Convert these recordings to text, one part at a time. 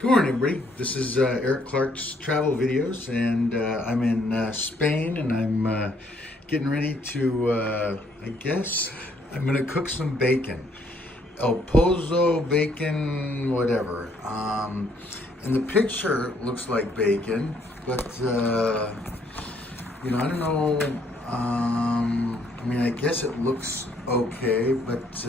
Good morning, everybody. This is Eric Clark's travel videos, and I'm in Spain, and I'm getting ready to, I guess, I'm going to cook some bacon. El Pozo bacon, whatever. And the picture looks like bacon, but, I don't know. I guess it looks okay, but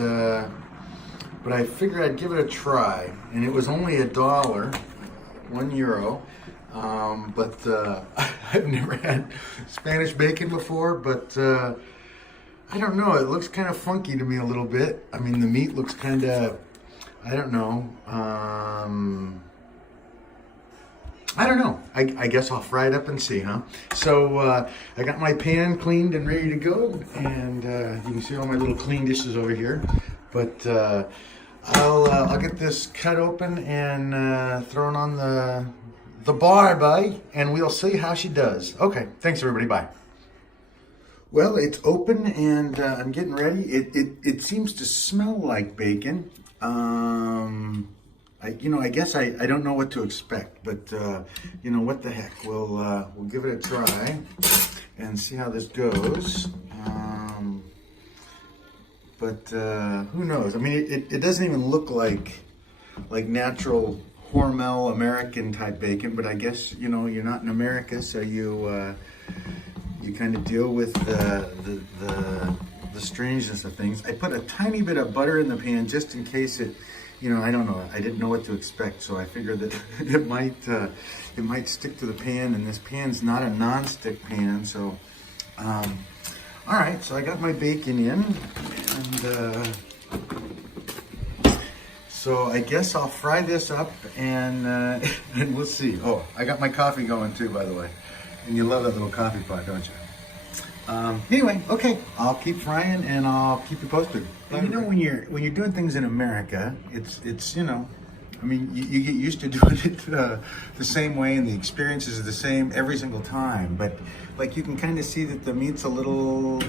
I figured I'd give it a try, and it was only $1, €1. I've never had Spanish bacon before, but I don't know. It looks kind of funky to me a little bit. I mean, the meat looks kind of, I don't know. I don't know. I guess I'll fry it up and see, huh? So I got my pan cleaned and ready to go, and you can see all my little clean dishes over here. But I'll get this cut open and thrown on the barbie, and we'll see how she does. Okay, thanks everybody. Bye. Well, it's open and I'm getting ready. It seems to smell like bacon. I guess I don't know what to expect, but what the heck? We'll give it a try and see how this goes. But who knows? I mean, it doesn't even look like natural Hormel American type bacon. But I guess you're not in America, so you kind of deal with the strangeness of things. I put a tiny bit of butter in the pan just in case it. I don't know. I didn't know what to expect, so I figured that it might stick to the pan. And this pan's not a non-stick pan, so. All right, so I got my bacon in, and so I guess I'll fry this up, and and we'll see. Oh, I got my coffee going too, by the way. And you love that little coffee pot, don't you? Anyway, okay, I'll keep frying, and I'll keep you posted. And when you're doing things in America, it's you get used to doing it the same way, and the experiences are the same every single time. But like you can kind of see that the meat's a little,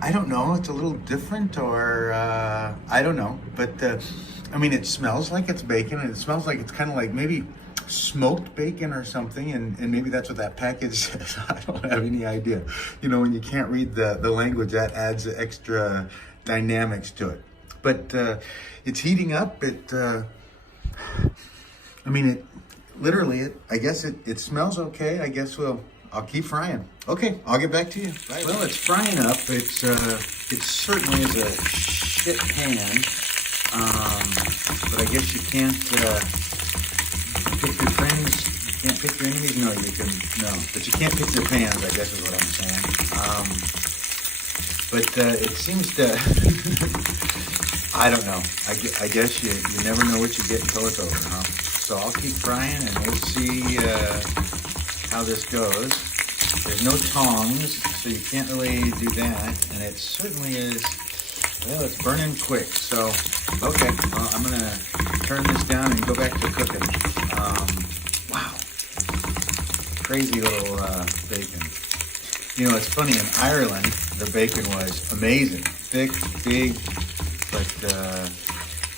I don't know, it's a little different, or I don't know. But it smells like it's bacon, and it smells like it's kind of like maybe smoked bacon or something, and maybe that's what that package says. I don't have any idea. When you can't read the language, that adds extra dynamics to it. But it's heating up. I guess it smells okay. I guess I'll keep frying. Okay, I'll get back to you. Bye. Well, it's frying up. It certainly is a shit pan. But I guess you can't pick your friends. You can't pick your enemies. No, you can. No, but you can't pick your pans, I guess is what I'm saying. It seems to. I don't know. I guess you never know what you get until it's over, huh? So I'll keep frying, and we'll see how this goes. There's no tongs, so you can't really do that. And it certainly is, well, it's burning quick. So, okay, I'm going to turn this down and go back to cooking. Wow. Crazy little bacon. It's funny, in Ireland, the bacon was amazing. Thick, big. But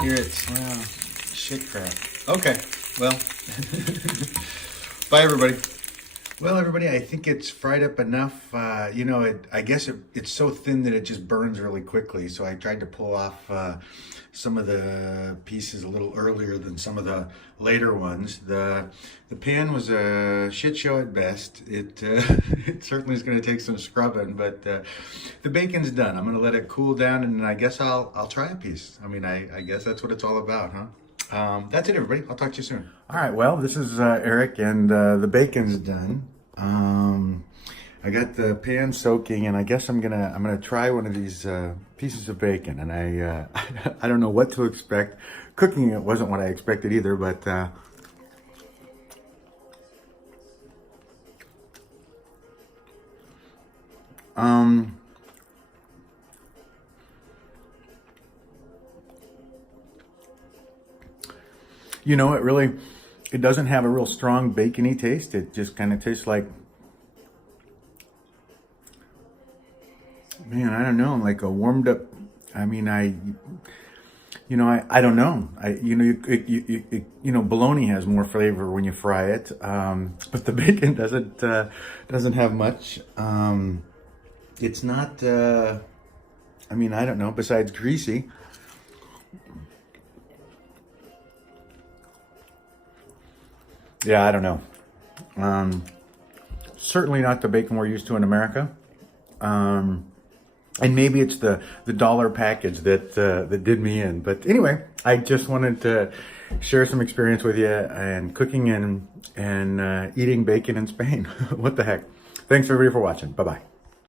here it's, well, shit crap. Okay, well, bye everybody. Well, everybody, I think it's fried up enough. I guess it's so thin that it just burns really quickly. So I tried to pull off some of the pieces a little earlier than some of the later ones. The pan was a shit show at best. It it certainly is going to take some scrubbing, but the bacon's done. I'm going to let it cool down, and I guess I'll try a piece. I guess that's what it's all about, huh? That's it, everybody. I'll talk to you soon. All right. Well, this is Eric, and the bacon's done. I got the pan soaking, and I guess I'm gonna try one of these pieces of bacon. And I don't know what to expect. Cooking it wasn't what I expected either, but it doesn't have a real strong bacony taste. It just kind of tastes like, man, I don't know, like a warmed up, I don't know. Bologna has more flavor when you fry it, but the bacon doesn't have much. It's not. I don't know. Besides greasy. Yeah, I don't know. Certainly not the bacon we're used to in America. And maybe it's the dollar package that did me in. But anyway, I just wanted to share some experience with you and cooking and eating bacon in Spain. What the heck? Thanks everybody for watching. Bye-bye.